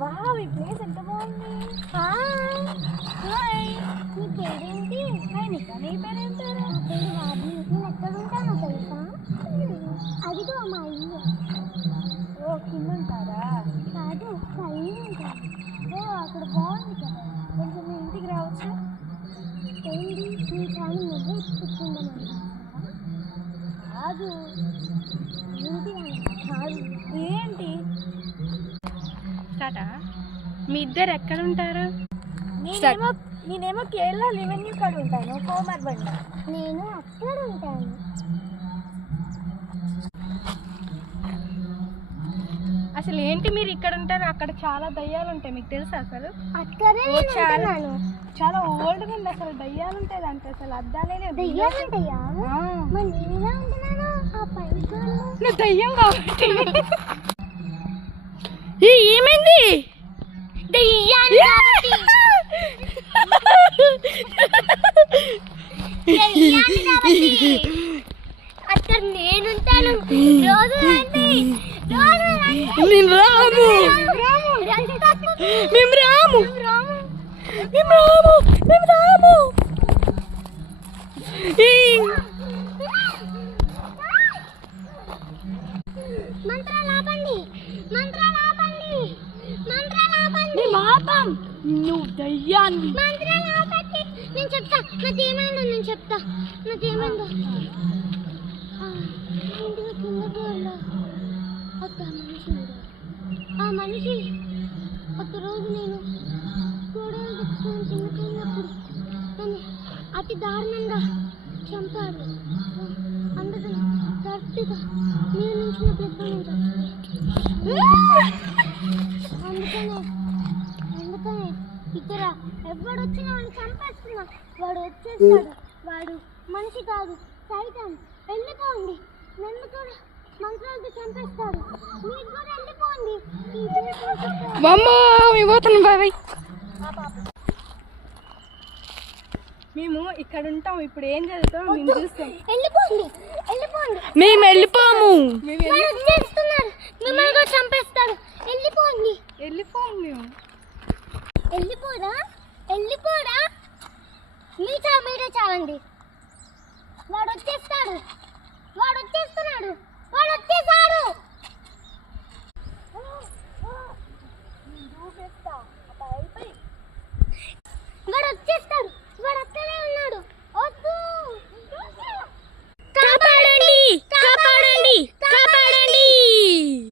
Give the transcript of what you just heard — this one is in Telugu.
వావ్, ఈ ప్లేస్ ఎంత బాగుంది. హాయ్, నీ పేరేంటి? నికా, నీ పేరేం పేరు? నేను ఎక్కడ ఉంటానో తెలుసా? అదిగో మా ఇల్లు. ఓ, కింద ఉంటారా? కాదు, పైన ఉంటాను. ఓ, అక్కడ బాగుంది కదా, కొంచెం మీ ఇంటికి రావచ్చు. ఏంటి, నీ చాలా ముద్ర ఇచ్చుకుందామని కాదు, ఇంటి కాదు. ఏంటి స్టార్టా? మీ ఇద్దరు ఎక్కడ ఉంటారు? నేనేమో కేరళ రెవెన్యూ కాడ ఉంటాను, కోమర్ బండ. నేను అక్కడ ఉంటాను. అసలు ఏంటి మీరు ఇక్కడ ఉంటారు? అక్కడ చాలా దయ్యాలు ఉంటాయి, మీకు తెలుసా? అసలు అక్కడే చాలా ఓల్డ్గా ఉంది. అసలు దయ్యాలు ఉంటాయి అంటే అసలు అద్దాలే దయ్యాలు ఉంటాయా? మరి నేను ఎలా ఉంటున్నాను ఆ పైన? నువ్వు దయ్యం కాబట్టి. ఏమైంది? అక్కడ నేనుంటాను రోజు. మేము రాము. నువ్వు దయ్యాన్ని. నేను చెప్తా నాకేమైందో, నాకేమైందో. ఇంటికి కిందకి వెళ్ళా, అక్కడ మనిషి ఉంది. ఆ మనిషి ఒకరోజు నేను గొడవలు తెచ్చుకొని కిందకి వెళ్ళినప్పుడు నన్ను అతి దారుణంగా చంపాడు. అందుకని గట్టిగా నేను నుంచిన ప్లేస్లో నేను అందుకనే ఇక్కడ ఎవడొచ్చినా వాడిని చంపేస్తున్నా. వాడు వచ్చేస్తాడు, వాడు మనిషి కాదు, సైతాన్. వెళ్ళిపోండి, నన్ను కూడా మంత్రాలతో చంపేస్తాడు. మీరు కూడా వెళ్ళిపోండి. మేము ఇక్కడ ఉంటాం. ఇప్పుడు ఏం జరుగుతాం మేము చూస్తాం. వెళ్ళిపోండి. మేము వెళ్ళిపోము. వచ్చేస్తున్నారు, మిమ్మల్ని కూడా చంపేస్తాడు. వెళ్ళిపోండి. మేము వెళ్ళిపోరా. మీరే చావండి. వాడు వచ్చేస్తున్నాడు.